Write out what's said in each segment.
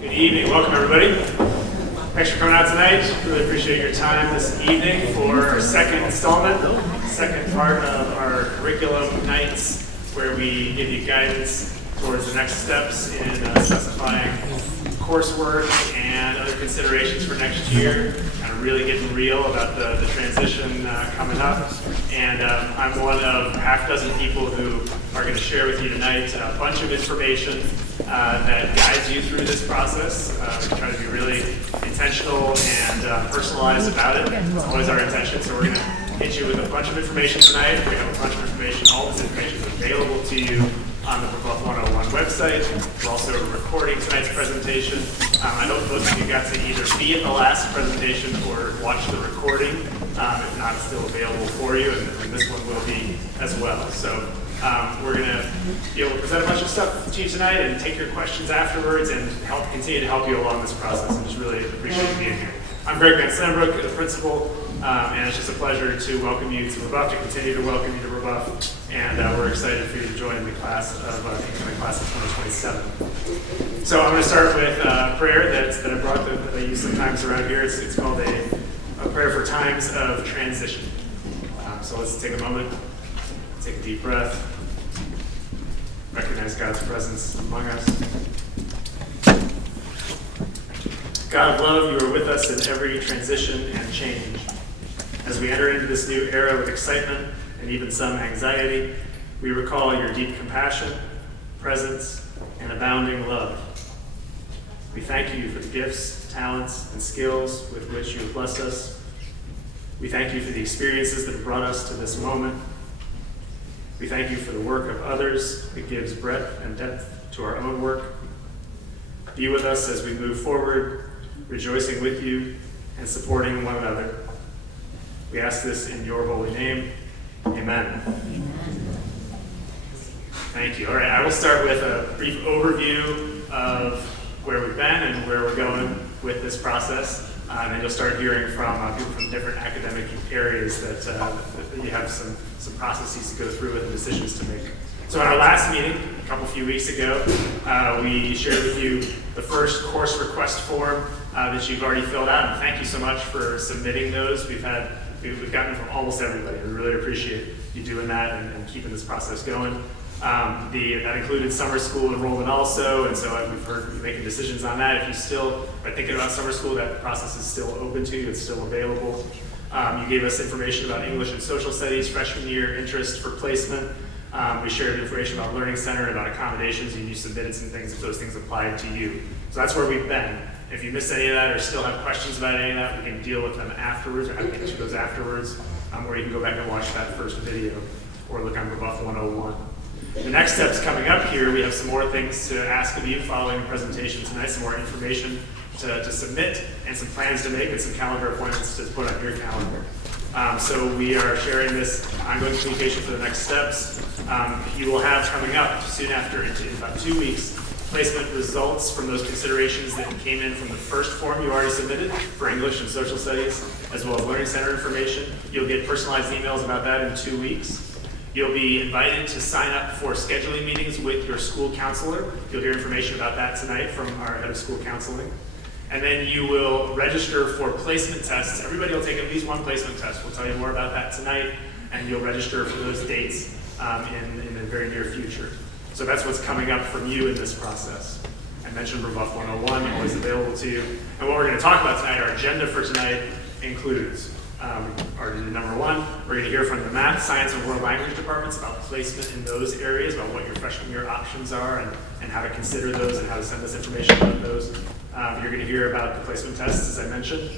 Good evening. Welcome, everybody. Thanks for coming out tonight. Really appreciate your time this evening for our second installment, second part of our curriculum nights, where we give you guidance towards the next steps in specifying coursework and other considerations for next year, kind of really getting real about the transition coming up. And I'm one of half a dozen people who are going to share with you tonight a bunch of information that guides you through this process. We try to be really intentional and personalized about it. It's always our intention. So we're going to hit you with a bunch of information tonight. We have a bunch of information. All this information is available to you on the Brebeuf 101 website. We're also recording tonight's presentation. I hope most of you got to either be at the last presentation or watch the recording. If not, it's still available for you, and this one will be as well. So we're going to be able to present a bunch of stuff to you tonight and take your questions afterwards and continue to help you along this process. I just really appreciate you being here. I'm VanSlambrook, the principal, and it's just a pleasure to welcome you to Brebeuf, to continue to welcome you to Brebeuf, and we're excited for you to join the class of incoming class of 2027. So I'm going to start with a prayer that I brought that I use sometimes around here. It's called a prayer for times of transition. So let's take a moment, take a deep breath, recognize God's presence among us. God of love, you are with us in every transition and change. As we enter into this new era with excitement and even some anxiety, we recall your deep compassion, presence, and abounding love. We thank you for the gifts, talents, and skills with which you have blessed us. We thank you for the experiences that have brought us to this moment. We thank you for the work of others that gives breadth and depth to our own work. Be with us as we move forward, rejoicing with you and supporting one another. We ask this in your holy name. Amen. Thank you. All right, I will start with a brief overview of where we've been and where we're going with this process. And then you'll start hearing from people from different academic areas that you have some processes to go through and decisions to make. So in our last meeting, a few weeks ago, we shared with you the first course request form that you've already filled out. And thank you so much for submitting those. We've gotten from almost everybody. We really appreciate you doing that and keeping this process going. That included summer school enrollment also, and so we've heard you making decisions on that. If you still are thinking about summer school, that process is still open to you. It's still available. You gave us information about English and social studies, freshman year interest for placement. We shared information about Learning Center and about accommodations, and you submitted some things if those things applied to you. So that's where we've been. If you missed any of that or still have questions about any of that, we can deal with them afterwards or have to get to those afterwards, or you can go back and watch that first video or look on Brebeuf 101. The next steps coming up here, we have some more things to ask of you following the presentation tonight, some more information to submit and some plans to make and some calendar appointments to put on your calendar. So we are sharing this ongoing communication for the next steps. You will have coming up soon after, in about 2 weeks, placement results from those considerations that came in from the first form you already submitted for English and social studies, as well as Learning Center information. You'll get personalized emails about that in 2 weeks. You'll be invited to sign up for scheduling meetings with your school counselor. You'll hear information about that tonight from our head of school counseling. And then you will register for placement tests. Everybody will take at least one placement test. We'll tell you more about that tonight, and you'll register for those dates in the very near future. So that's what's coming up from you in this process. I mentioned Brebeuf 101, always available to you. And what we're going to talk about tonight, our agenda for tonight includes number one, we're going to hear from the math, science, and world language departments about placement in those areas, about what your freshman year options are and how to consider those and how to send us information about those. You're going to hear about the placement tests, as I mentioned.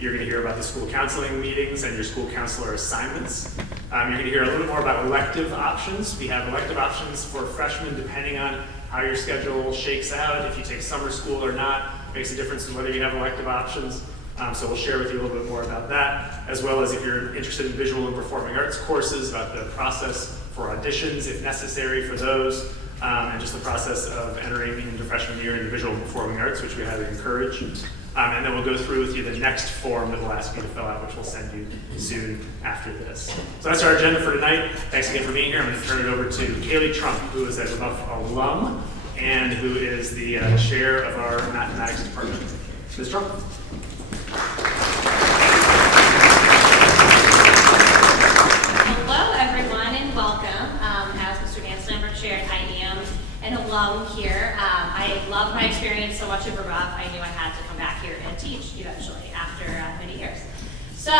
You're going to hear about the school counseling meetings and your school counselor assignments. You're going to hear a little bit more about elective options. We have elective options for freshmen depending on how your schedule shakes out. If you take summer school or not, makes a difference in whether you have elective options. So we'll share with you a little bit more about that, as well as if you're interested in visual and performing arts courses, about the process for auditions, if necessary, for those, and just the process of entering into freshman year in visual and performing arts, which we highly encourage. And then we'll go through with you the next form that we'll ask you to fill out, which we'll send you soon after this. So that's our agenda for tonight. Thanks again for being here. I'm going to turn it over to Kaylee Trump, who is a Brebeuf alum, and who is the chair of our mathematics department. Ms. Trump. Hello, everyone, and welcome. As Mr. VanSlambrook shared, I am an alum here. I loved my experience so much at Brebeuf, I knew I had to come back here and teach eventually after many years. So,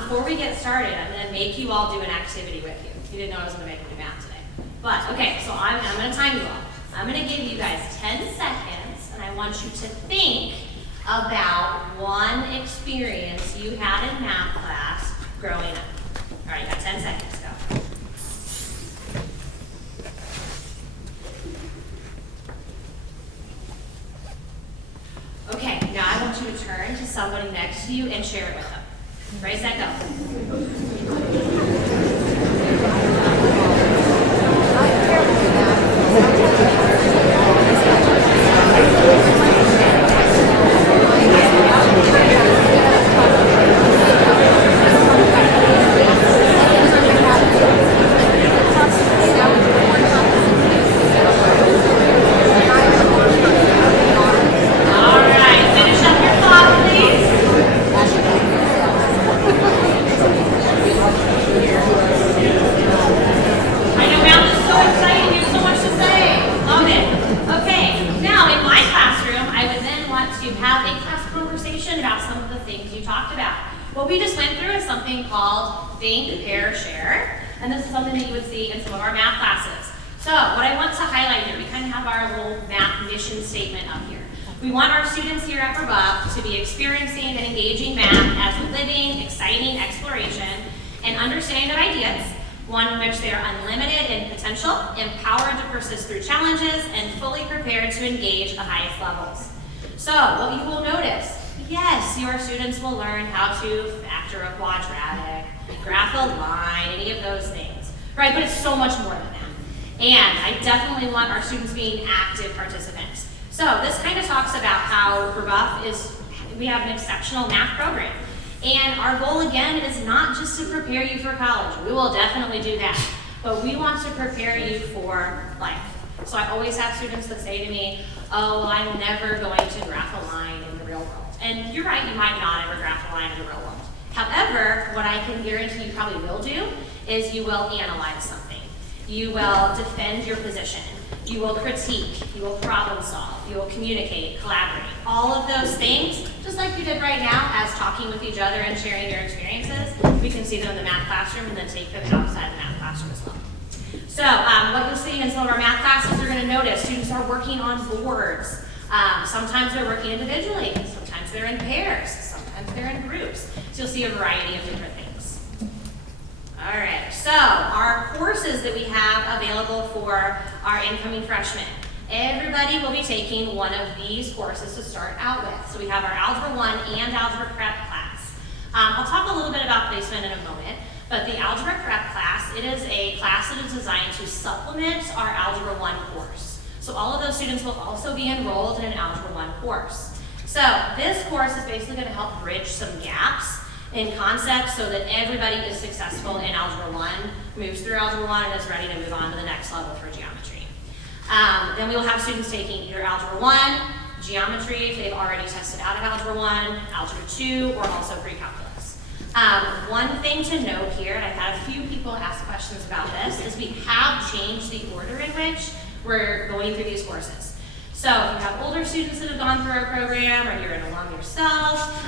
before we get started, I'm going to make you all do an activity with you. You didn't know I was going to make you do math today. But, okay, so I'm going to time you all. I'm going to give you guys 10 seconds, and I want you to think about one experience you had in math class growing up. All right, you got 10 seconds, go. Okay, now I want you to turn to somebody next to you and share it with them. Ready, set, go. What we just went through is something called think, pair, share, and this is something that you would see in some of our math classes. So what I want to highlight here, we kind of have our little math mission statement up here. We want our students here at Brebeuf to be experiencing and engaging math as a living, exciting exploration and understanding of ideas, one in which they are unlimited in potential, empowered to persist through challenges, and fully prepared to engage the highest levels. So what you will notice, yes, your students will learn how to factor a quadratic, graph a line, any of those things, right? But it's so much more than that. And I definitely want our students being active participants. So this kind of talks about how Brebeuf we have an exceptional math program. And our goal, again, is not just to prepare you for college. We will definitely do that. But we want to prepare you for life. So I always have students that say to me, oh, I'm never going to graph a line in the real world. And you're right, you might not ever graph a line in the real world. However, what I can guarantee you probably will do is you will analyze something. You will defend your position. You will critique. You will problem solve. You will communicate, collaborate. All of those things, just like you did right now as talking with each other and sharing your experiences, we can see them in the math classroom and then take them outside the math classroom as well. So what you'll see in some of our math classes, you're going to notice students are working on boards. Sometimes they're working individually. Sometimes they're in pairs. Sometimes they're in groups. So you'll see a variety of different things. All right, so our courses that we have available for our incoming freshmen. Everybody will be taking one of these courses to start out with. So we have our Algebra 1 and Algebra Prep class. I'll talk a little bit about placement in a moment, but the Algebra Prep class, it is a class that is designed to supplement our Algebra 1 course. So all of those students will also be enrolled in an Algebra 1 course. So this course is basically going to help bridge some gaps in concepts so that everybody is successful in Algebra 1, moves through Algebra 1, and is ready to move on to the next level for geometry. Then we will have students taking either Algebra 1, geometry if they've already tested out of Algebra 1, Algebra 2, or also pre-calculus. One thing to note here, and I've had a few people ask questions about this, is we have changed the order in which we're going through these courses. So if you have older students that have gone through our program, or you're an alum yourself,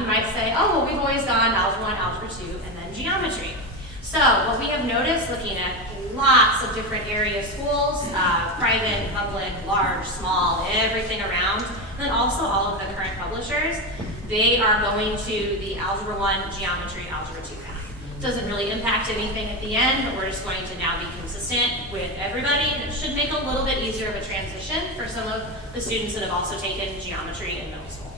you might say, oh, well, we've always gone Algebra 1, Algebra 2, and then geometry. So what we have noticed, looking at lots of different area schools, private, public, large, small, everything around, and then also all of the current publishers, they are going to the Algebra 1, geometry, Algebra 2 path. Doesn't really impact anything at the end, but we're just going to now be consistent with everybody. And it should make a little bit easier of a transition for some of the students that have also taken geometry in middle school.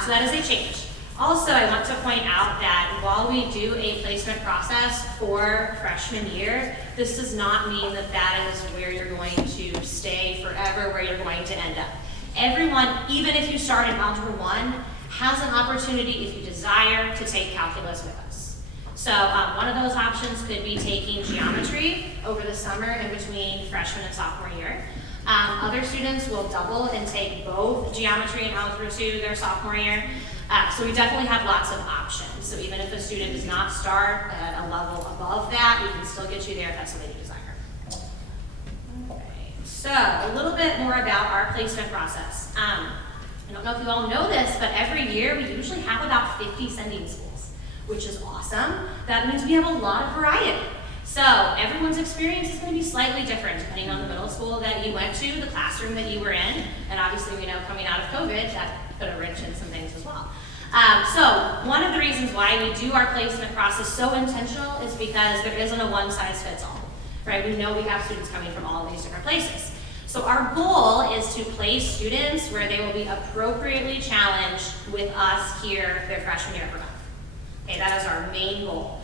So that is a change. Also, I want to point out that while we do a placement process for freshman year, this does not mean that that is where you're going to stay forever, where you're going to end up. Everyone, even if you start in Algebra 1, has an opportunity, if you desire, to take calculus with us. So one of those options could be taking geometry over the summer in between freshman and sophomore year. Other students will double and take both geometry and algebra 2 their sophomore year. So we definitely have lots of options. So even if a student does not start at a level above that, we can still get you there if that's what you desire. Okay. So a little bit more about our placement process. I don't know if you all know this, but every year we usually have about 50 sending schools, which is awesome. That means we have a lot of variety. So everyone's experience is going to be slightly different depending on the middle school that you went to, the classroom that you were in, and obviously we know coming out of COVID that put a wrench in some things as well. So one of the reasons why we do our placement process so intentional is because there isn't a one-size-fits-all, right? We know we have students coming from all of these different places. So our goal is to place students where they will be appropriately challenged with us here their freshman year of Brebeuf. Okay, that is our main goal.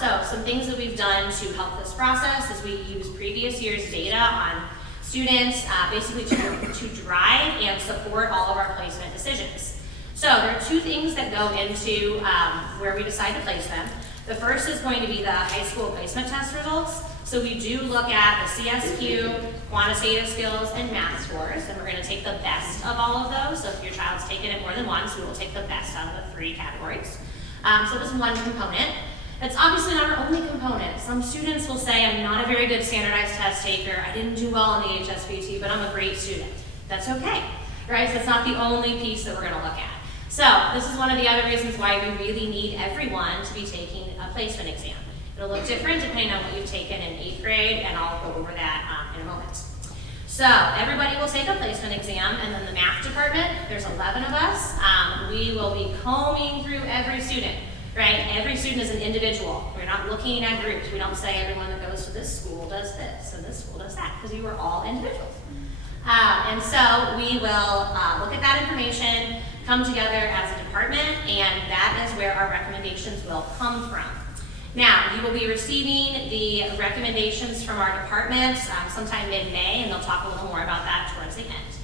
So some things that we've done to help this process is we use previous year's data on students basically to drive and support all of our placement decisions. So there are two things that go into where we decide to place them. The first is going to be the high school placement test results. So we do look at the CSQ, quantitative skills, and math scores, and we're going to take the best of all of those. So if your child's taken it more than once, we will take the best out of the 3 categories. So this is one component. It's obviously not our only component. Some students will say, I'm not a very good standardized test taker. I didn't do well on the HSBT, but I'm a great student. That's okay, right? So it's not the only piece that we're going to look at. So this is one of the other reasons why we really need everyone to be taking a placement exam. It'll look different depending on what you've taken in 8th grade, and I'll go over that in a moment. So everybody will take a placement exam, and then the math department, there's 11 of us, we will be combing through every student, right? Every student is an individual. We're not looking at groups. We don't say everyone that goes to this school does this, and this school does that, because you are all individuals. And so we will look at that information, come together as a department, and that is where our recommendations will come from. Now, you will be receiving the recommendations from our departments sometime mid-May, and they'll talk a little more about that towards the end.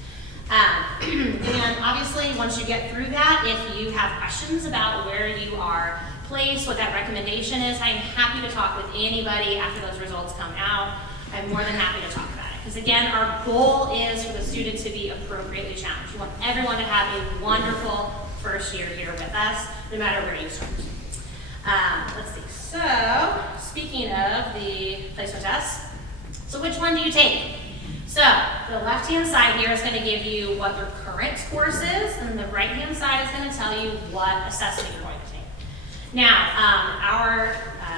And obviously, once you get through that, if you have questions about where you are placed, what that recommendation is, I'm happy to talk with anybody after those results come out. I'm more than happy to talk about it. Because again, our goal is for the student to be appropriately challenged. We want everyone to have a wonderful first year here with us, no matter where you start. Let's see. So, speaking of the placement test, so which one do you take? So, the left-hand side here is going to give you what your current course is, and the right-hand side is going to tell you what assessment you're going to take. Now, our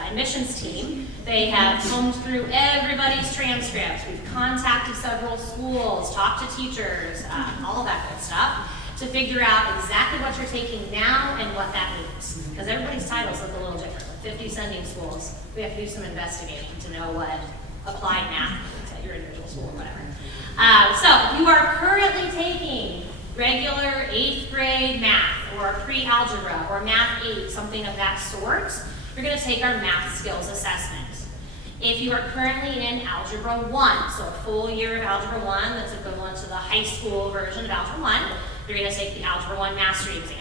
admissions team, they have combed through everybody's transcripts. We've contacted several schools, talked to teachers, all of that good stuff, to figure out exactly what you're taking now and what that means. Because everybody's titles look a little different. With 50 sending schools, we have to do some investigating to know what applied math means at your individual school or whatever. So if you are currently taking regular 8th grade math or pre-algebra or math 8, something of that sort, you're going to take our math skills assessment. If you are currently in Algebra 1, so a full year of Algebra 1 that's equivalent to the high school version of Algebra 1, you're going to take the Algebra 1 Mastery Exam.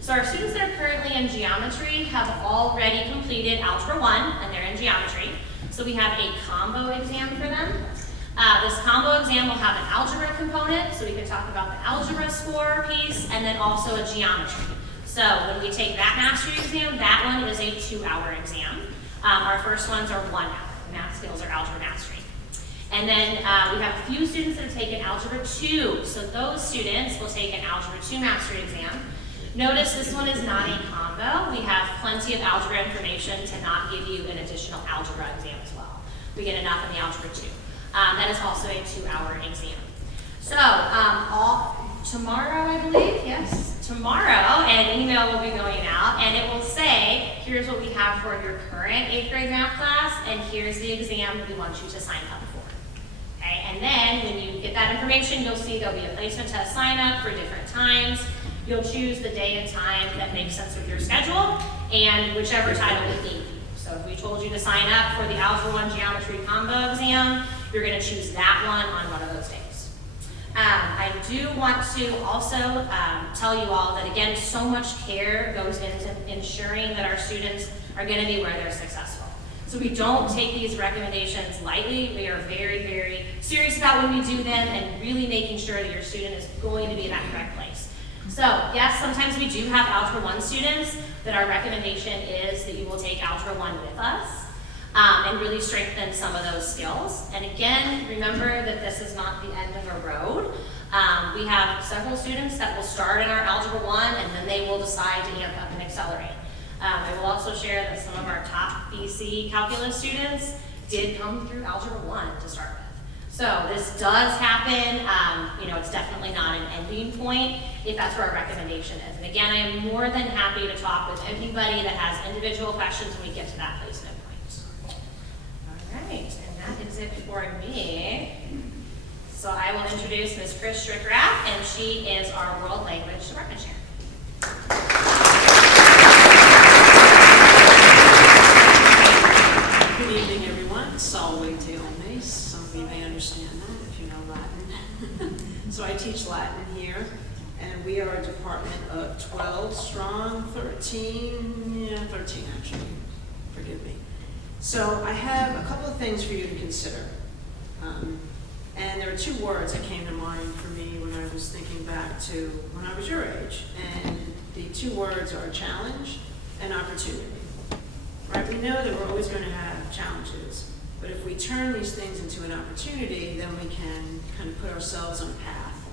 So our students that are currently in geometry have already completed Algebra 1, and they're in geometry. So we have a combo exam for them. This combo exam will have an algebra component, so we can talk about the algebra score piece, and then also a geometry. So when we take that mastery exam, that one is a 2-hour exam. Our first ones are 1 hour. Math skills or algebra mastery. And then we have a few students that have taken Algebra 2. So those students will take an Algebra 2 mastery exam. Notice this one is not a combo. We have plenty of algebra information to not give you an additional algebra exam as well. We get enough in the Algebra 2. That is also a 2-hour exam. So tomorrow, I believe, yes, tomorrow, an email will be going out, and it will say, here's what we have for your current 8th grade math class, and here's the exam that we want you to sign up for. Okay, and then when you get that information, you'll see there'll be a placement test sign up for different times. You'll choose the day and time that makes sense with your schedule, and whichever title we gave you. So if we told you to sign up for the Algebra 1 Geometry Combo exam, you're going to choose that one of those days. I do want to also tell you all that, again, so much care goes into ensuring that our students are going to be where they're successful. So we don't take these recommendations lightly. We are very, very serious about when we do them and really making sure that your student is going to be in that correct place. So yes, sometimes we do have Algebra 1 students that our recommendation is that you will take Algebra 1 with us and really strengthen some of those skills. And again, remember that this is not the end of a road. We have several students that will start in our Algebra 1 and then they will decide to amp up and accelerate. I will also share that some of our top BC calculus students did come through Algebra 1 to start with. So this does happen. It's definitely not an ending point if that's where our recommendation is. And again, I am more than happy to talk with anybody that has individual questions when we get to that placement point. All right, and that is it for me. So I will introduce Ms. Chris Strickrath, and she is our World Language Department Chair. Good evening, everyone. Salve te omnes. Some of you may understand that if you know Latin. So I teach Latin here, and we are a department of 12 strong, 13 actually, forgive me. So I have a couple of things for you to consider. And there are two words that came to mind for me when I was thinking back to when I was your age. And the two words are challenge and opportunity. Right? We know that we're always going to have challenges, but if we turn these things into an opportunity, then we can kind of put ourselves on a path,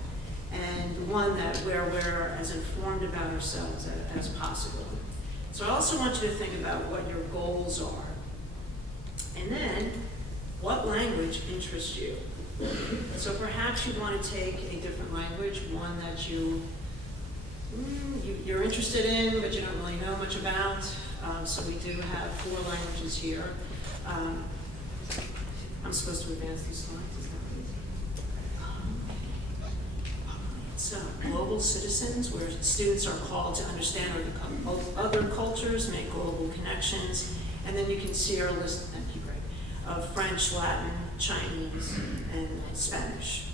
and one that where we're as informed about ourselves as possible. So I also want you to think about what your goals are, and then what language interests you. So perhaps you want to take a different language, one that you're interested in, but you don't really know much about. So we do have 4 languages here. I'm supposed to advance these slides, is that right? So, global citizens, where students are called to understand other cultures, make global connections, and then you can see our list, thank you, Greg, of French, Latin, Chinese, and Spanish.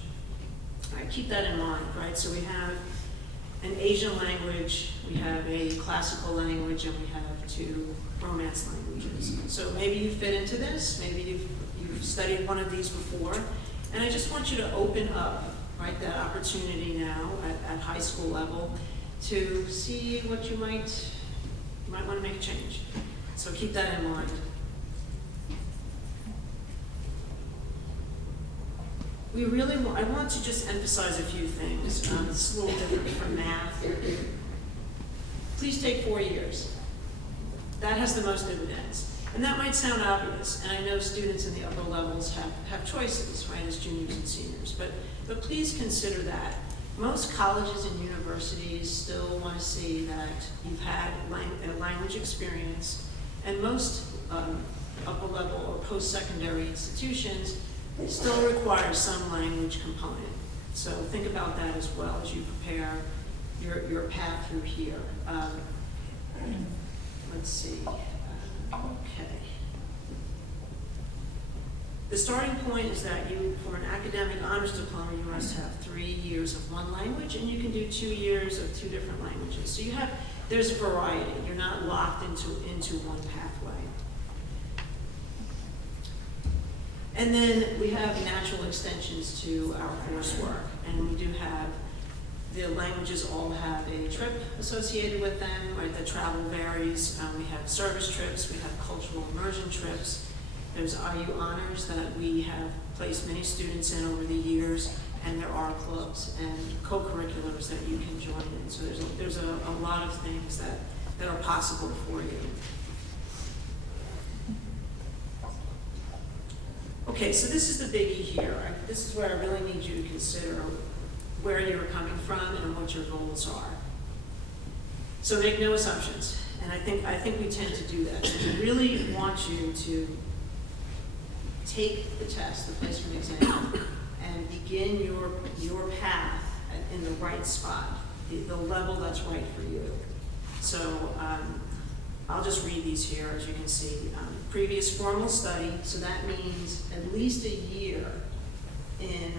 All right, keep that in mind, right? So we have an Asian language, we have a classical language, and we have 2 Romance languages. So maybe you fit into this, maybe you've studied one of these before, and I just want you to open up, right, that opportunity now at high school level to see what you might want to make a change. So keep that in mind. I want to just emphasize a few things. It's a little different from math. Please take 4 years. That has the most dividends. And that might sound obvious, and I know students in the upper levels have choices, right, as juniors and seniors, but please consider that. Most colleges and universities still want to see that you've had a language experience, and most upper level or post-secondary institutions still require some language component. So think about that as well as you prepare your path through here. Let's see. Okay. The starting point is that for an academic honors diploma, you must have 3 years of one language, and you can do 2 years of 2 different languages. So there's variety. You're not locked into one pathway. And then we have natural extensions to our coursework, and we do have, the languages all have a trip associated with them, right? The travel varies. We have service trips, we have cultural immersion trips. There's IU honors that we have placed many students in over the years, and there are clubs and co-curriculars that you can join in. So there's a lot of things that are possible for you. Okay, so this is the biggie here. This is where I really need you to consider where you're coming from and what your goals are. So make no assumptions, and I think we tend to do that. We really want you to take the test, the placement exam, and begin your path in the right spot, the level that's right for you. So I'll just read these here, as you can see. Previous formal study, so that means at least a year in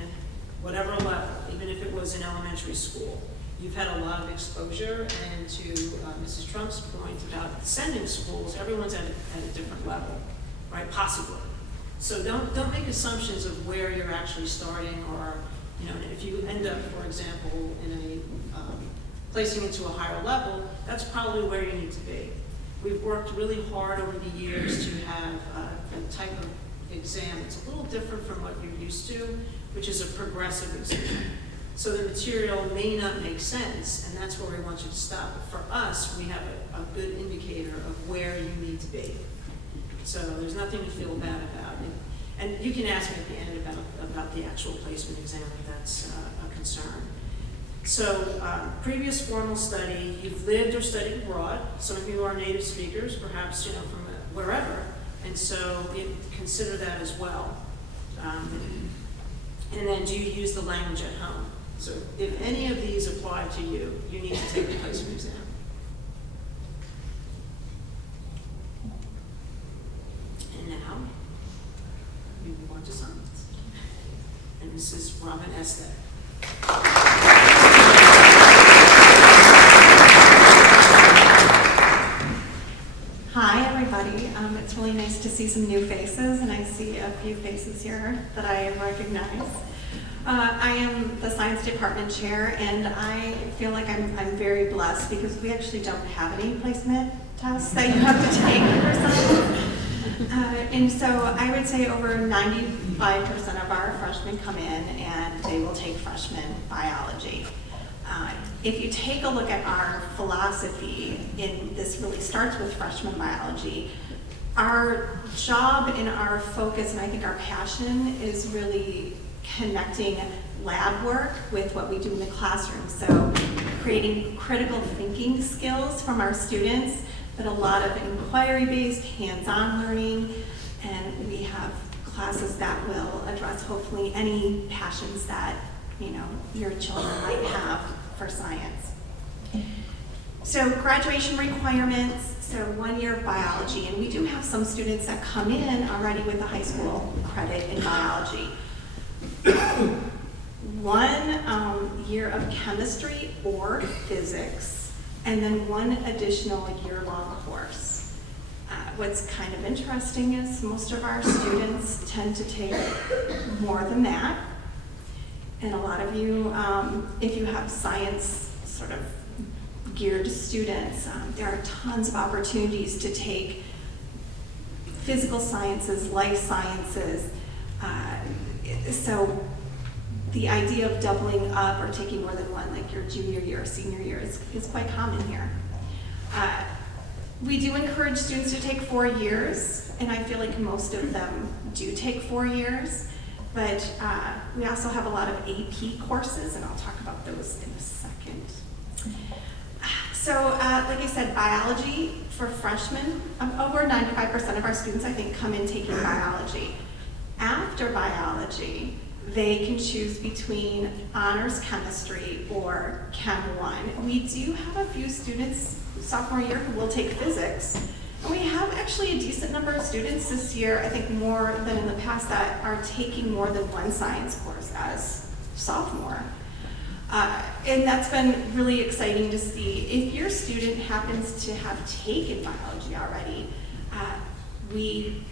whatever level, even if it was in elementary school. You've had a lot of exposure, and to Mrs. Trump's point about sending schools, everyone's at a different level. right? Possibly. So don't make assumptions of where you're actually starting, or, you know, if you end up, for example, in a, placing into a higher level, that's probably where you need to be. We've worked really hard over the years to have a type of exam that's a little different from what you're used to, which is a progressive exam. So the material may not make sense, and that's where we want you to stop. But for us, we have a good indicator of where you need to be. So there's nothing to feel bad about. And you can ask me at the end about the actual placement exam if that's a concern. So previous formal study, you've lived or studied abroad. Some of you are native speakers, perhaps, you know, from wherever. And so consider that as well. And then do you use the language at home? So if any of these apply to you, you need to take the placement exam. And now, we move on to science. And this is Robin Estep. Hi, everybody. It's really nice to see some new faces, and I see a few faces here that I recognize. I am the science department chair, and I feel like I'm very blessed because we actually don't have any placement tests that you have to take for science. And so I would say over 95% of our freshmen come in and they will take freshman biology. If you take a look at our philosophy, this really starts with freshman biology. Our job and our focus, and I think our passion, is really connecting lab work with what we do in the classroom. So creating critical thinking skills from our students, but a lot of inquiry-based, hands-on learning, and we have classes that will address hopefully any passions that, you know, your children might have for science. So graduation requirements, so 1 year of biology, and we do have some students that come in already with a high school credit in biology. 1 year of chemistry or physics, and then 1 additional year-long course. What's kind of interesting is most of our students tend to take more than that. And a lot of you, if you have science sort of geared students, there are tons of opportunities to take physical sciences, life sciences. So the idea of doubling up or taking more than 1, like your junior year or senior year, is quite common here. We do encourage students to take 4 years, and I feel like most of them do take 4 years. But we also have a lot of AP courses, and I'll talk about those in a second. So, like I said, biology for freshmen, over 95% of our students, I think, come in taking biology. After biology, they can choose between honors chemistry or Chem 1. We do have a few students sophomore year who will take physics. And we have actually a decent number of students this year, I think more than in the past, that are taking more than 1 science course as sophomore. And that's been really exciting to see. If your student happens to have taken biology already, we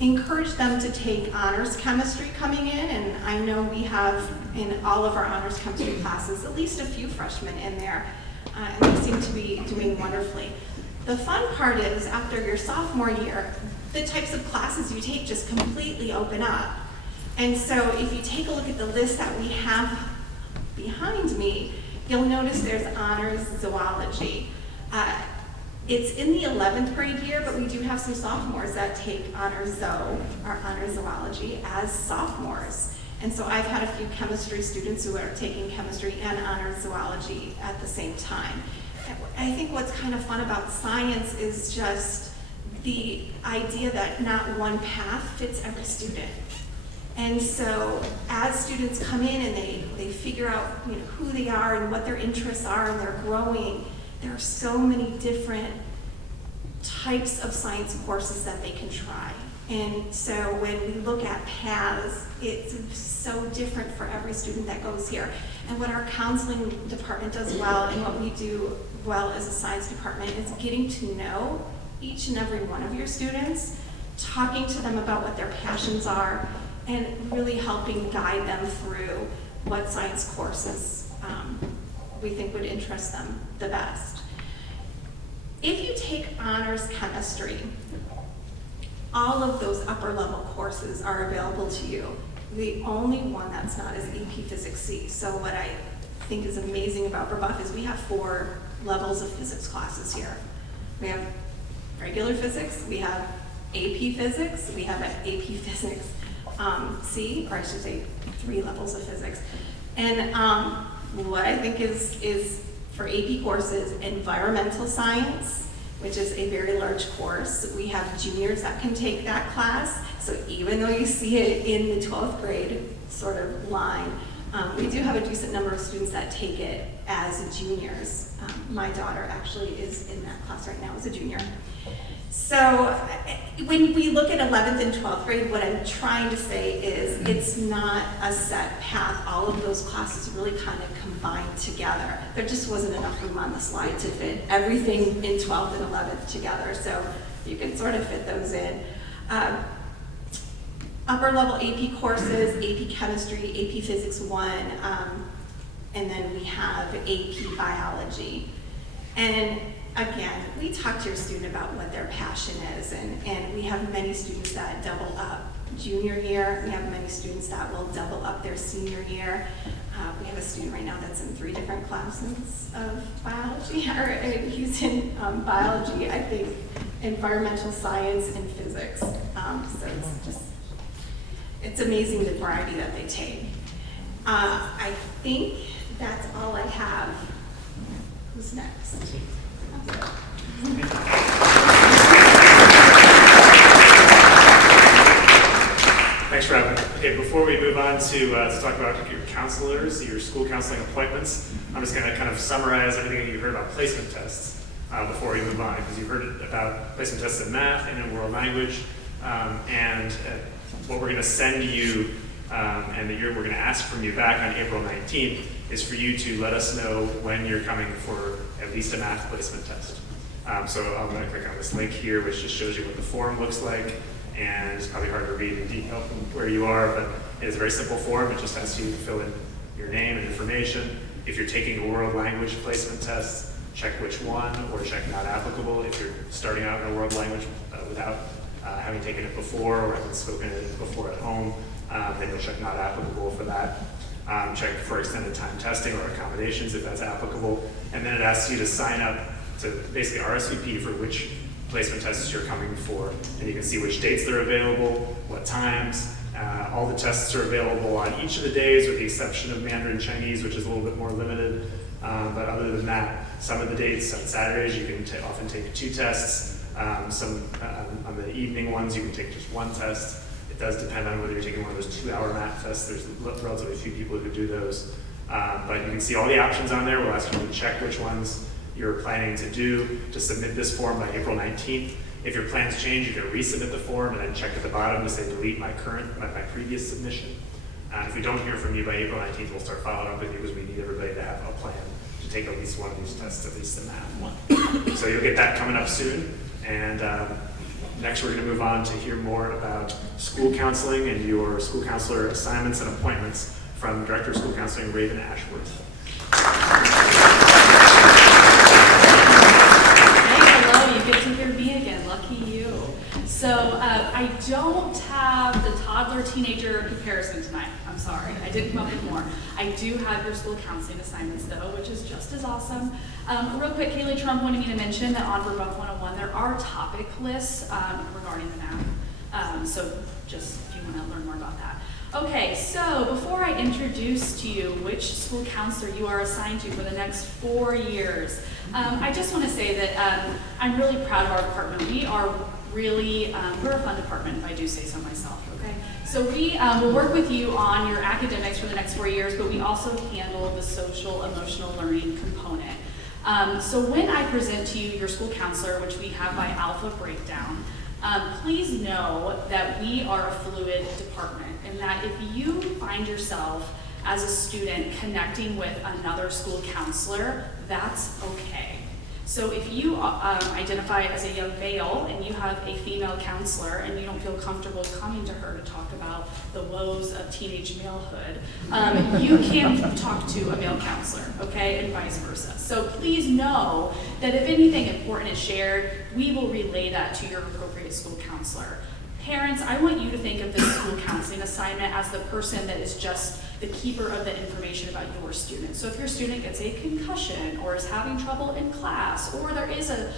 encourage them to take honors chemistry coming in, and I know we have in all of our honors chemistry classes at least a few freshmen in there, and they seem to be doing wonderfully. The fun part is, after your sophomore year, the types of classes you take just completely open up. And so if you take a look at the list that we have behind me, you'll notice there's honors zoology. It's in the 11th grade year, but we do have some sophomores that take honors zoology as sophomores. And so I've had a few chemistry students who are taking chemistry and honors zoology at the same time. I think what's kind of fun about science is just the idea that not one path fits every student. And so as students come in and they figure out, you know, who they are and what their interests are, and they're growing, there are so many different types of science courses that they can try. And so when we look at paths, it's so different for every student that goes here. And what our counseling department does well, and what we do well as a science department, is getting to know each and every one of your students, talking to them about what their passions are, and really helping guide them through what science courses we think would interest them the best. If you take honors chemistry, all of those upper level courses are available to you. The only one that's not is AP Physics C. So what I think is amazing about Brebeuf is we have 4 levels of physics classes here. We have regular physics, we have AP Physics, we have AP Physics C, or I should say 3 levels of physics. And what I think is for AP courses, environmental science, which is a very large course. We have juniors that can take that class. So even though you see it in the 12th grade sort of line, we do have a decent number of students that take it as juniors. My daughter actually is in that class right now as a junior. So when we look at 11th and 12th grade, what I'm trying to say is it's not a set path. All of those classes really kind of combined together. There just wasn't enough room on the slide to fit everything in 12th and 11th together. So you can sort of fit those in. Upper level AP courses, AP Chemistry, AP Physics 1, and then we have AP Biology. And again, we talk to your student about what their passion is, and we have many students that double up junior year. We have many students that will double up their senior year. We have a student right now that's in 3 different classes of biology, or he's in biology, I think, environmental science, and physics. So it's amazing the variety that they take. I think that's all I have. Who's next? Thanks, Robin. Okay, before we move on to talk about your counselors, your school counseling appointments, I'm just going to kind of summarize everything that you heard about placement tests before we move on, because you heard about placement tests in math and in world language, and what we're going to send you and that we're going to ask from you back on April 19th is for you to let us know when you're coming for at least a math placement test. So I'm going to click on this link here, which just shows you what the form looks like, and it's probably hard to read in detail from where you are, but it is a very simple form. It just asks you to fill in your name and information. If you're taking a world language placement test, check which one, or check not applicable. If you're starting out in a world language without having taken it before or having spoken it before at home, then you'll check not applicable for that. Check for extended time testing or accommodations if that's applicable. And then it asks you to sign up to basically RSVP for which placement tests you're coming for. And you can see which dates they're available, what times. All the tests are available on each of the days with the exception of Mandarin Chinese, which is a little bit more limited. But other than that, some of the dates on Saturdays you can often take 2 tests. Some on the evening ones you can take just 1 test. It does depend on whether you're taking one of those 2-hour math tests. There's relatively few people who do those. But you can see all the options on there. We'll ask you to check which ones you're planning to do to submit this form by April 19th. If your plans change, you can resubmit the form and then check at the bottom to say delete my previous submission. If we don't hear from you by April 19th, we'll start following up with you because we need everybody to have a plan to take at least one of these tests, at least the math one. So you'll get that coming up soon. And next we're going to move on to hear more about school counseling and your school counselor assignments and appointments from Director of School Counseling, Raven Ashworth. Hello, you get to hear me again, lucky you. So I don't have the toddler-teenager comparison tonight. I'm sorry, I didn't come up with more. I do have your school counseling assignments though, which is just as awesome. Real quick, Kaylee Trump wanted me to mention that on Brebeuf 101 there are topic lists regarding the math. So just if you want to learn more about that. Okay, so before I introduce to you which school counselor you are assigned to for the next 4 years, I just want to say that I'm really proud of our department. We are really, we're a fun department, if I do say so myself, okay? So we will work with you on your academics for the next 4 years, but we also handle the social, emotional learning component. So when I present to you your school counselor, which we have by alpha breakdown, please know that we are a fluid department and that if you find yourself as a student connecting with another school counselor, that's okay. So if you identify as a young male and you have a female counselor and you don't feel comfortable coming to her to talk about the woes of teenage malehood, you can talk to a male counselor, okay, and vice versa. So please know that if anything important is shared, we will relay that to your appropriate school counselor. Parents, I want you to think of this school counseling assignment as the person that is just the keeper of the information about your student. So if your student gets a concussion or is having trouble in class, or there is a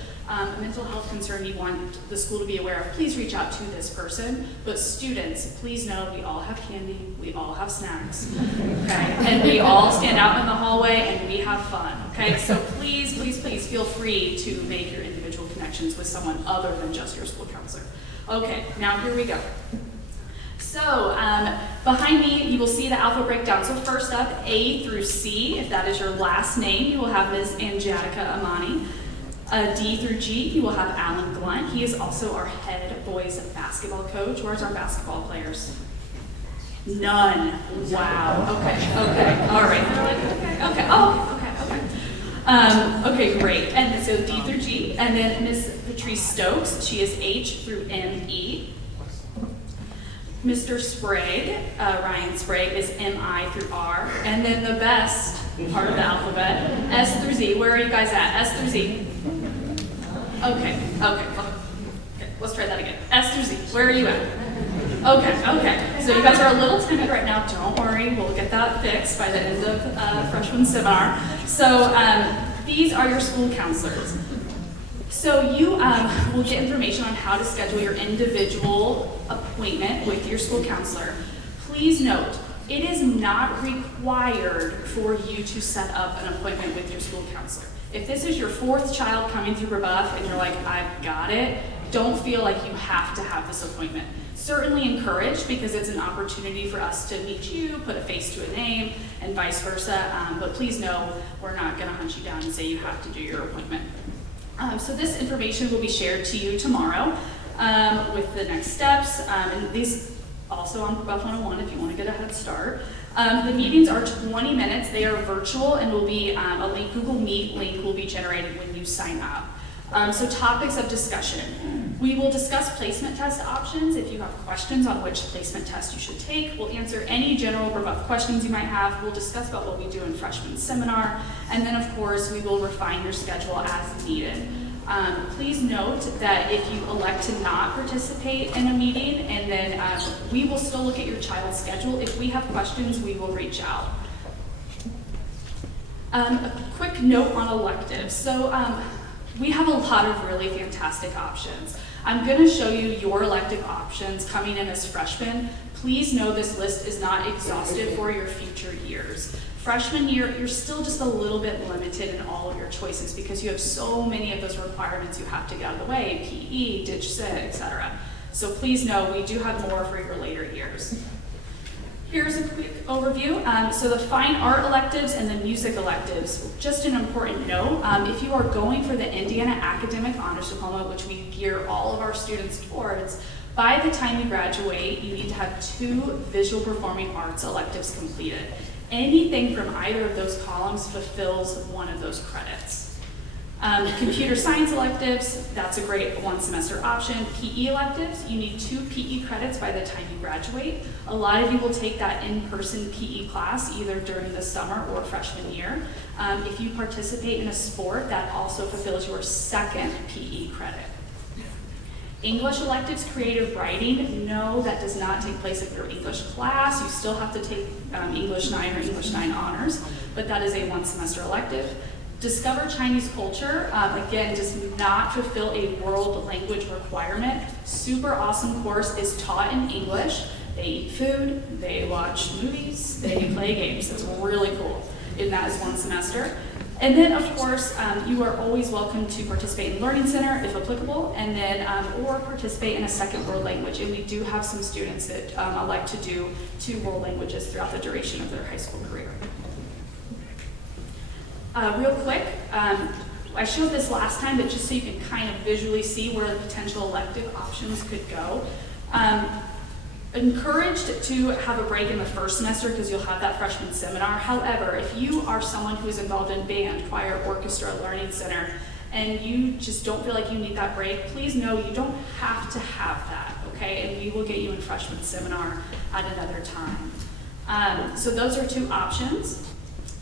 mental health concern you want the school to be aware of, please reach out to this person. But students, please know we all have candy, we all have snacks, okay? And we all stand out in the hallway and we have fun, okay? So please, please, please feel free to make your individual connections with someone other than just your school counselor. Okay, now here we go. So behind me, you will see the alpha breakdown. So first up, A through C, if that is your last name, you will have Ms. Anjatica Amani. D through G, you will have Alan Glunt. He is also our head boys basketball coach. Where's our basketball players? None. Wow. Okay. All right. Okay. Oh, okay. Okay, great. And so D through G. And then Ms. Patrice Stokes, she is H through M-E. Mr. Sprague, Ryan Sprague, is M-I through R. And then the best part of the alphabet, S through Z. Where are you guys at? S through Z. Okay. Let's try that again. S through Z. Where are you at? Okay. So you guys are a little timid right now. Don't worry. We'll get that fixed by the end of freshman seminar. So these are your school counselors. So you will get information on how to schedule your individual appointment with your school counselor. Please note, it is not required for you to set up an appointment with your school counselor. If this is your fourth child coming through Brebeuf and you're like, I've got it, don't feel like you have to have this appointment. Certainly encouraged, because it's an opportunity for us to meet you, put a face to a name, and vice versa. But please know, we're not going to hunt you down and say you have to do your appointment. So this information will be shared to you tomorrow with the next steps. And these also on Brebeuf 101 if you want to get a head start. The meetings are 20 minutes. They are virtual and will be a link, Google Meet link will be generated when you sign up. So topics of discussion. We will discuss placement test options. If you have questions on which placement test you should take, we'll answer any general Brebeuf questions you might have. We'll discuss about what we do in freshman seminar. And then of course, we will refine your schedule as needed. Please note that if you elect to not participate in a meeting, and then we will still look at your child's schedule. If we have questions, we will reach out. A quick note on electives. So we have a lot of really fantastic options. I'm going to show you your elective options coming in as freshmen. Please know this list is not exhaustive for your future years. Freshman year, you're still just a little bit limited in all of your choices because you have so many of those requirements you have to get out of the way, PE, Dig Sit, etc. So please know we do have more for your later years. Here's a quick overview. So the fine art electives and the music electives, just an important note, if you are going for the Indiana Academic Honors Diploma, which we gear all of our students towards, by the time you graduate, you need to have 2 visual performing arts electives completed. Anything from either of those columns fulfills one of those credits. Computer science electives, that's a great 1 semester option. PE electives, you need 2 PE credits by the time you graduate. A lot of you will take that in-person PE class either during the summer or freshman year. If you participate in a sport, that also fulfills your 2nd PE credit. English electives, creative writing, no, that does not take place at your English class. You still have to take English 9 or English 9 honors, but that is a 1 semester elective. Discover Chinese culture, again, does not fulfill a world language requirement. Super awesome course, is taught in English. They eat food, they watch movies, they play games. It's really cool. And that is 1 semester. And then, of course, you are always welcome to participate in Learning Center, if applicable, and then, or participate in a second world language. And we do have some students that elect to do 2 world languages throughout the duration of their high school career. Real quick, I showed this last time, but just so you can kind of visually see where the potential elective options could go. Encouraged to have a break in the 1st semester because you'll have that freshman seminar. However, if you are someone who is involved in band, choir, orchestra, learning center, and you just don't feel like you need that break, please know you don't have to have that, okay? And we will get you in freshman seminar at another time. So those are 2 options,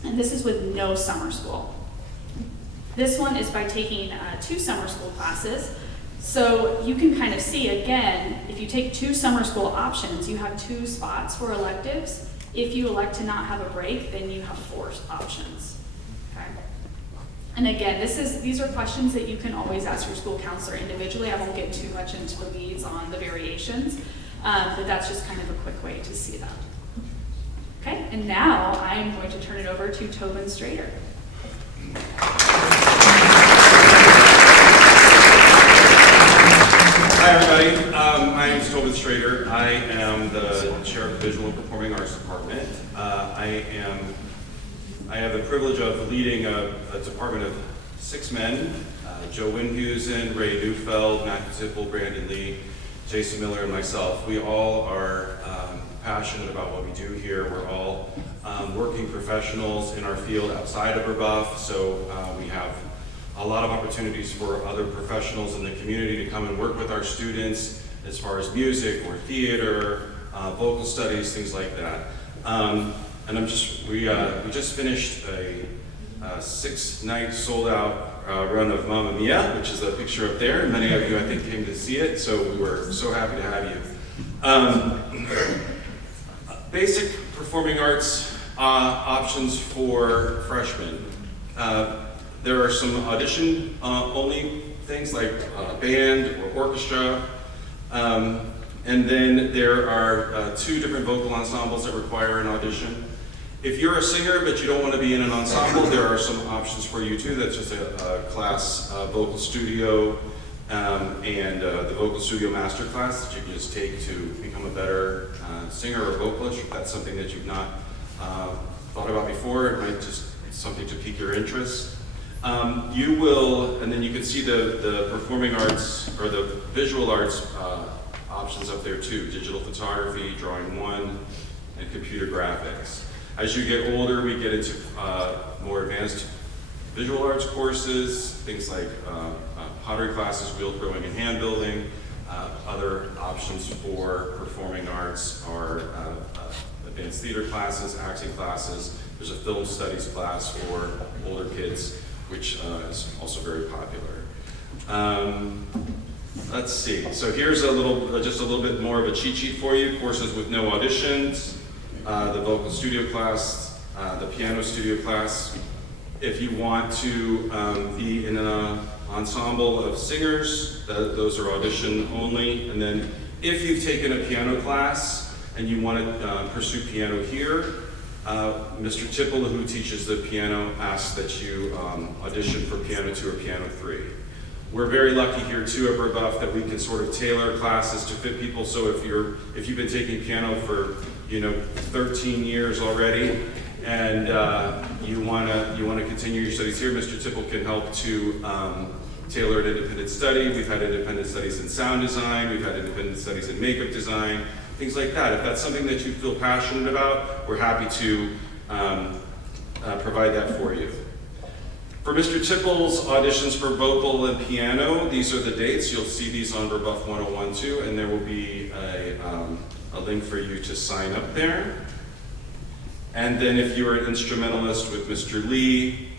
and this is with no summer school. This one is by taking 2 summer school classes. So you can kind of see, again, if you take 2 summer school options, you have 2 spots for electives. If you elect to not have a break, then you have 4 options, okay? And again, these are questions that you can always ask your school counselor individually. I won't get too much into the weeds on the variations, but that's just kind of a quick way to see that. Okay, and now I am going to turn it over to Tobin Strader. Hi everybody, my name is Tobin Strader. I am the chair of the Visual and Performing Arts Department. I have the privilege of leading a department of 6 men, Joe Winhusen, Ray Neufeld, Matthew Tipple, Brandon Lee, Jason Miller, and myself. We all are passionate about what we do here. We're all working professionals in our field outside of Brebeuf, so we have a lot of opportunities for other professionals in the community to come and work with our students as far as music or theater, vocal studies, things like that. And we just finished a 6-night sold-out run of Mamma Mia, which is a picture up there. Many of you, I think, came to see it, so we were so happy to have you. Basic performing arts options for freshmen. There are some audition only things like band or orchestra. And then there are 2 different vocal ensembles that require an audition. If you're a singer but you don't want to be in an ensemble, there are some options for you too. That's just a class, vocal studio, and the vocal studio master class that you can just take to become a better singer or vocalist. If that's something that you've not thought about before, it might just be something to pique your interest. You will, and then you can see the performing arts or the visual arts options up there too. Digital photography, drawing 1, and computer graphics. As you get older, we get into more advanced visual arts courses, things like pottery classes, wheel throwing and hand building. Other options for performing arts are advanced theater classes, acting classes. There's a film studies class for older kids, which is also very popular. Let's see. So here's just a little bit more of a cheat sheet for you. Courses with no auditions, the vocal studio class, the piano studio class. If you want to be in an ensemble of singers, those are audition only. And then if you've taken a piano class and you want to pursue piano here, Mr. Tipple, who teaches the piano, asks that you audition for Piano 2 or Piano 3. We're very lucky here too at Brebeuf that we can sort of tailor classes to fit people. So if you've been taking piano for 13 years already, and you want to continue your studies here, Mr. Tipple can help to tailor an independent study. We've had independent studies in sound design. We've had independent studies in makeup design. Things like that. If that's something that you feel passionate about, we're happy to provide that for you. For Mr. Tipple's auditions for vocal and piano, these are the dates. You'll see these on Brebeuf 101 too, and there will be a link for you to sign up there. And then if you're an instrumentalist with Mr. Lee,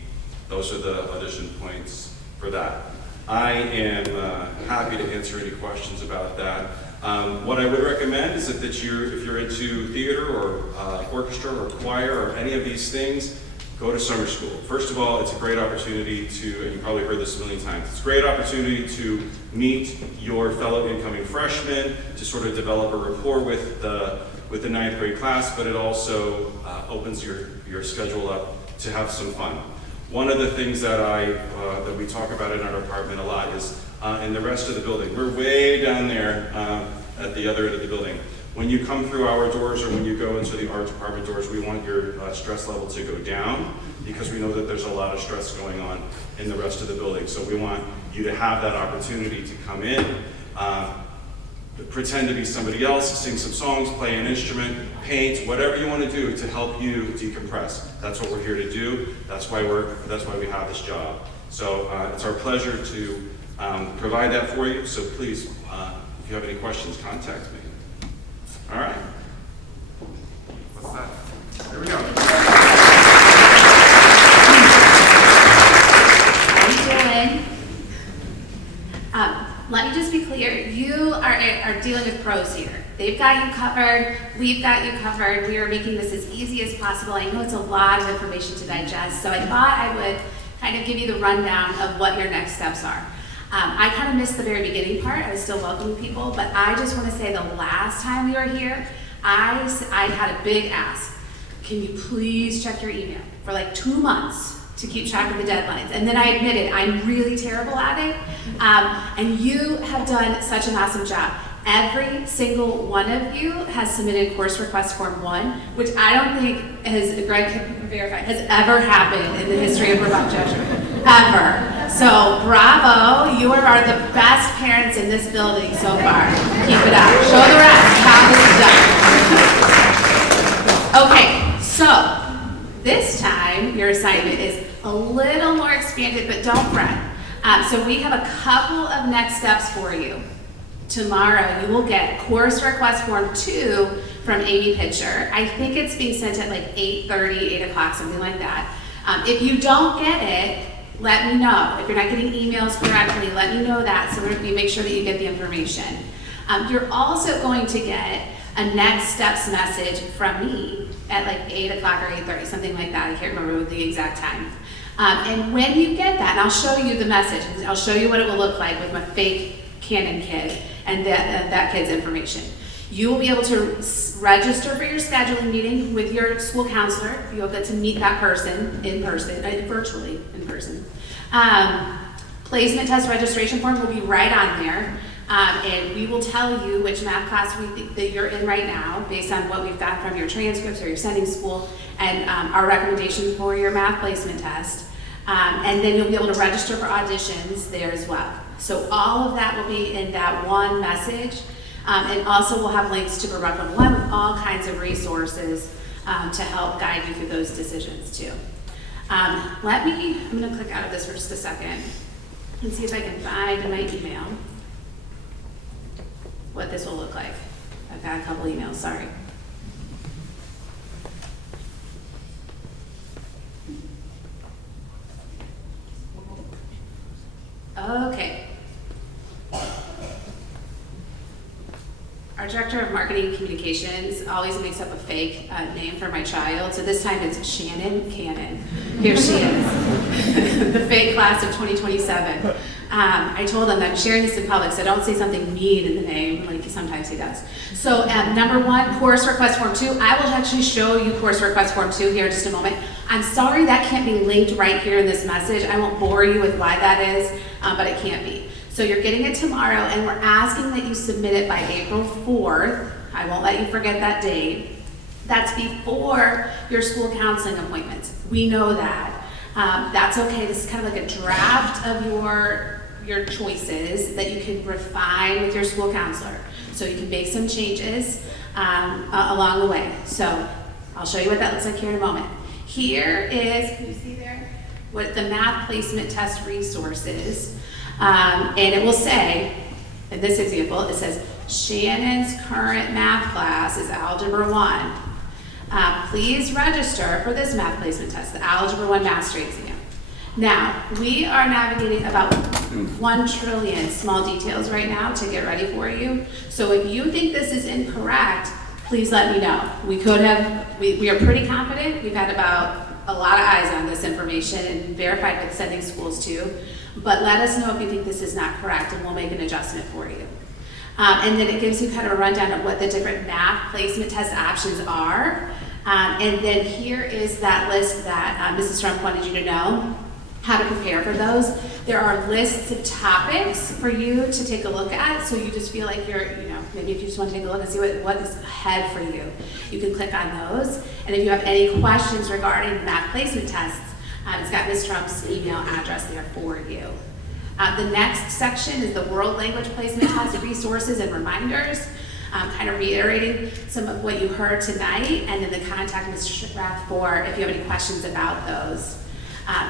those are the audition points for that. I am happy to answer any questions about that. What I would recommend is that if you're into theater or orchestra or choir or any of these things, go to summer school. First of all, it's a great opportunity to, and you probably heard this a million times, it's a great opportunity to meet your fellow incoming freshmen, to sort of develop a rapport with the 9th grade class, but it also opens your schedule up to have some fun. One of the things that we talk about in our department a lot is in the rest of the building. We're way down there at the other end of the building. When you come through our doors or when you go into the art department doors, we want your stress level to go down because we know that there's a lot of stress going on in the rest of the building. So we want you to have that opportunity to come in, pretend to be somebody else, sing some songs, play an instrument, paint, whatever you want to do to help you decompress. That's what we're here to do. That's why we have this job. So it's our pleasure to provide that for you. So please, if you have any questions, contact me. All right. What's that? There we go. How you doing? Let me just be clear, you are dealing with pros here. They've got you covered, we've got you covered, we are making this as easy as possible. I know it's a lot of information to digest, so I thought I would kind of give you the rundown of what your next steps are. I kind of missed the very beginning part, I was still welcoming people, but I just want to say the last time we were here, I had a big ask. Can you please check your email for like 2 months to keep track of the deadlines? And then I admitted I'm really terrible at it, and you have done such an awesome job. Every single one of you has submitted course request form 1, which I don't think Greg can verify, has ever happened in the history of Brebeuf Jesuit, ever. So bravo, you are the best parents in this building so far. Keep it up. Show the rest how this is done. Okay, so this time your assignment is a little more expanded, but don't fret. So we have a couple of next steps for you. Tomorrow you will get course request form 2 from Amy Pitcher. I think it's being sent at like 8:30, 8 o'clock, something like that. If you don't get it, let me know. If you're not getting emails correctly, let me know that so we make sure that you get the information. You're also going to get a next steps message from me at like 8 o'clock or 8:30, something like that. I can't remember the exact time. And when you get that, and I'll show you the message, I'll show you what it will look like with my fake Canon kid and that kid's information. You will be able to register for your scheduling meeting with your school counselor. You'll get to meet that person in person, virtually in person. Placement test registration form will be right on there. And we will tell you which math class we think that you're in right now based on what we've got from your transcripts or your sending school and our recommendation for your math placement test. And then you'll be able to register for auditions there as well. So all of that will be in that one message. And also we'll have links to Brebeuf 1 with all kinds of resources to help guide you through those decisions too. I'm gonna click out of this for just a second and see if I can find in my email what this will look like. I've got a couple emails, sorry. Okay. Our director of marketing and communications always makes up a fake name for my child. So this time it's Shannon Cannon. Here she is, the fake class of 2027. I told him that I'm sharing this in public, so don't say something mean in the name, like sometimes he does. So number 1, course request form 2. I will actually show you course request form 2 here in just a moment. I'm sorry that can't be linked right here in this message. I won't bore you with why that is, but it can't be. So you're getting it tomorrow, and we're asking that you submit it by April 4th. I won't let you forget that date. That's before your school counseling appointments. We know that. That's okay. This is kind of like a draft of your choices that you can refine with your school counselor. So you can make some changes along the way. So I'll show you what that looks like here in a moment. Here is, can you see there, what the math placement test resources. And it will say, in this example, it says, Shannon's current math class is Algebra 1. Please register for this math placement test, the Algebra 1 Mastery Exam. Now, we are navigating about 1 trillion small details right now to get ready for you. So if you think this is incorrect, please let me know. We are pretty confident. We've had about a lot of eyes on this information and verified with sending schools too. But let us know if you think this is not correct and we'll make an adjustment for you. And then it gives you kind of a rundown of what the different math placement test options are. And then here is that list that Mrs. Trump wanted you to know how to prepare for those. There are lists of topics for you to take a look at, so you just feel like you're, maybe if you just want to take a look and see what is ahead for you, you can click on those. And if you have any questions regarding math placement tests, it's got Ms. Trump's email address there for you. The next section is the World Language Placement Test resources and reminders, kind of reiterating some of what you heard tonight, and then the contact Ms. Rath for if you have any questions about those.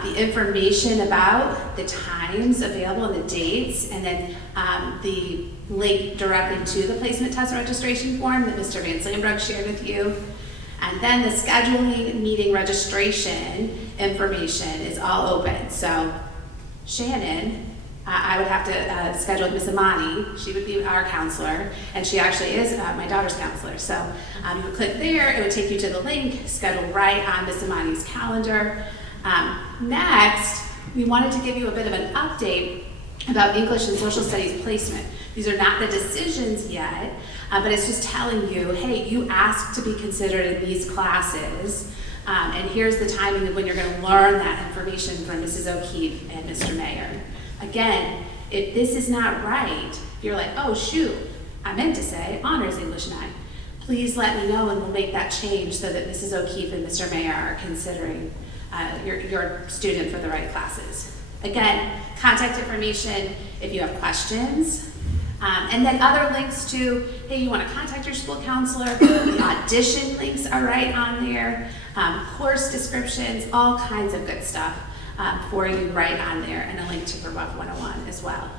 the information about the times available and the dates, and then the link directly to the placement test registration form that Mr. VanSlambrook shared with you. And then the scheduling meeting registration information is all open. So Shannon, I would have to schedule with Miss Amani. She would be our counselor, and she actually is my daughter's counselor. So you would click there, it would take you to the link, schedule right on Miss Amani's calendar. Next, we wanted to give you a bit of an update about English and Social Studies placement. These are not the decisions yet, but it's just telling you, hey, you asked to be considered in these classes, and here's the timing of when you're going to learn that information from Mrs. O'Keefe and Mr. Mayer. Again, if this is not right, if you're like, oh shoot, I meant to say Honors English 9, please let me know and we'll make that change so that Mrs. O'Keefe and Mr. Mayer are considering your student for the right classes. Again, contact information if you have questions. And then other links to, hey, you want to contact your school counselor, the audition links are right on there, course descriptions, all kinds of good stuff for you right on there, and a link to Brebeuf 101 as well.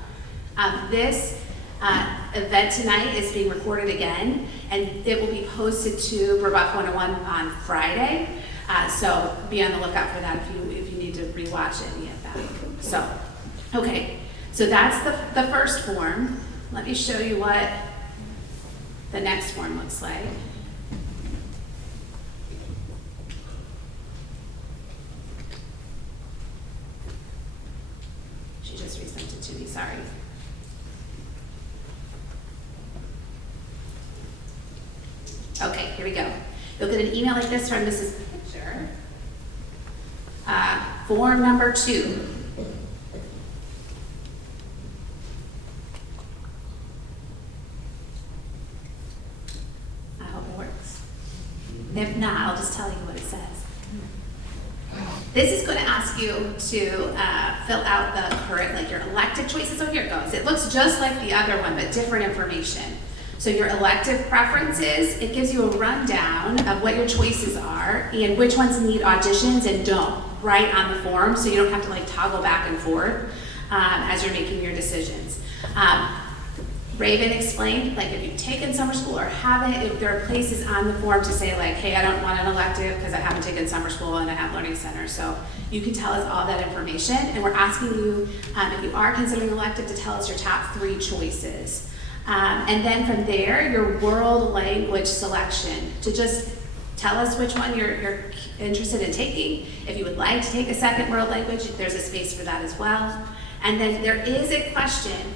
This event tonight is being recorded again, and it will be posted to Brebeuf 101 on Friday, so be on the lookout for that if you need to rewatch any of that. So, okay, so that's the first form. Let me show you what the next form looks like. She just resent it to me, sorry. Okay, here we go. You'll get an email like this from Mrs. Pitcher. Form number 2. If not, I'll just tell you what it says. This is going to ask you to fill out the current, like your elective choices. So here it goes. It looks just like the other one, but different information. So your elective preferences, it gives you a rundown of what your choices are and which ones need auditions and don't, right on the form, so you don't have to like toggle back and forth as you're making your decisions. Raven explained, like if you've taken summer school or haven't, if there are places on the form to say like, hey, I don't want an elective because I haven't taken summer school and I have learning center. So you can tell us all that information, and we're asking you, if you are considering elective, to tell us your top 3 choices. And then from there, your world language selection, to just tell us which one you're interested in taking. If you would like to take a second world language, there's a space for that as well. And then there is a question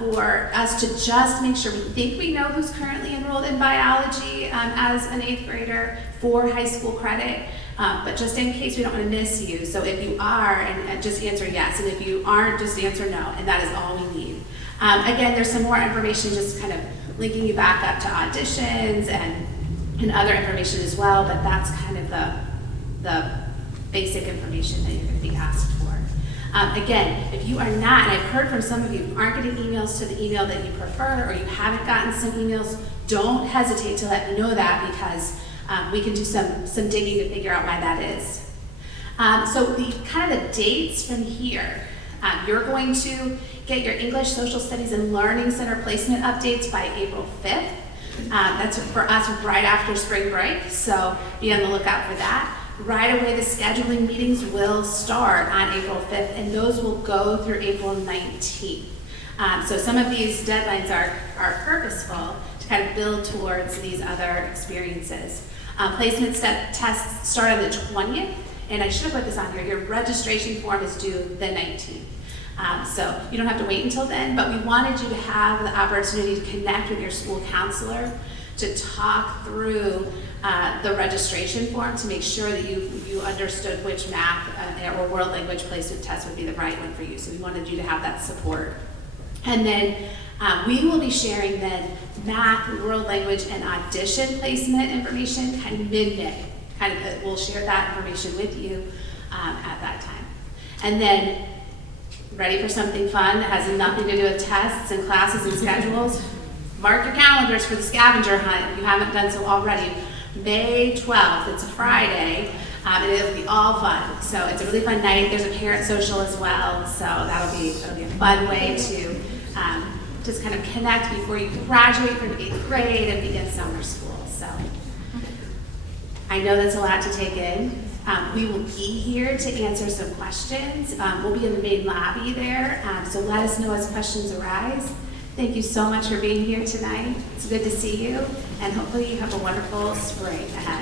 for us to just make sure we think we know who's currently enrolled in biology as an 8th grader for high school credit, but just in case we don't want to miss you. So if you are, and just answer yes, and if you aren't, just answer no, and that is all we need. Again, there's some more information just kind of linking you back up to auditions and other information as well, but that's kind of the basic information that you're going to be asked for. Again, if you are not, and I've heard from some of you aren't getting emails to the email that you prefer, or you haven't gotten some emails, don't hesitate to let me know that, because we can do some digging to figure out why that is. So the kind of the dates from here, you're going to get your English, Social Studies, and Learning Center placement updates by April 5th. That's for us right after spring break, so be on the lookout for that. Right away, the scheduling meetings will start on April 5th, and those will go through April 19th. So some of these deadlines are purposeful to kind of build towards these other experiences. Placement tests start on the 20th, and I should have put this on here. Your registration form is due the 19th. So you don't have to wait until then, but we wanted you to have the opportunity to connect with your school counselor to talk through the registration form to make sure that you understood which math or world language placement test would be the right one for you. So we wanted you to have that support. And then we will be sharing then math, world language, and audition placement information kind of midday. We'll share that information with you at that time. And then, ready for something fun that has nothing to do with tests and classes and schedules? Mark your calendars for the scavenger hunt if you haven't done so already. May 12th, it's a Friday. And it'll be all fun. So it's a really fun night. There's a parent social as well. So that'll be a fun way to just kind of connect before you graduate from 8th grade and begin summer school. So I know that's a lot to take in. We will be here to answer some questions. We'll be in the main lobby there. So let us know as questions arise. Thank you so much for being here tonight. It's good to see you. And hopefully you have a wonderful spring ahead.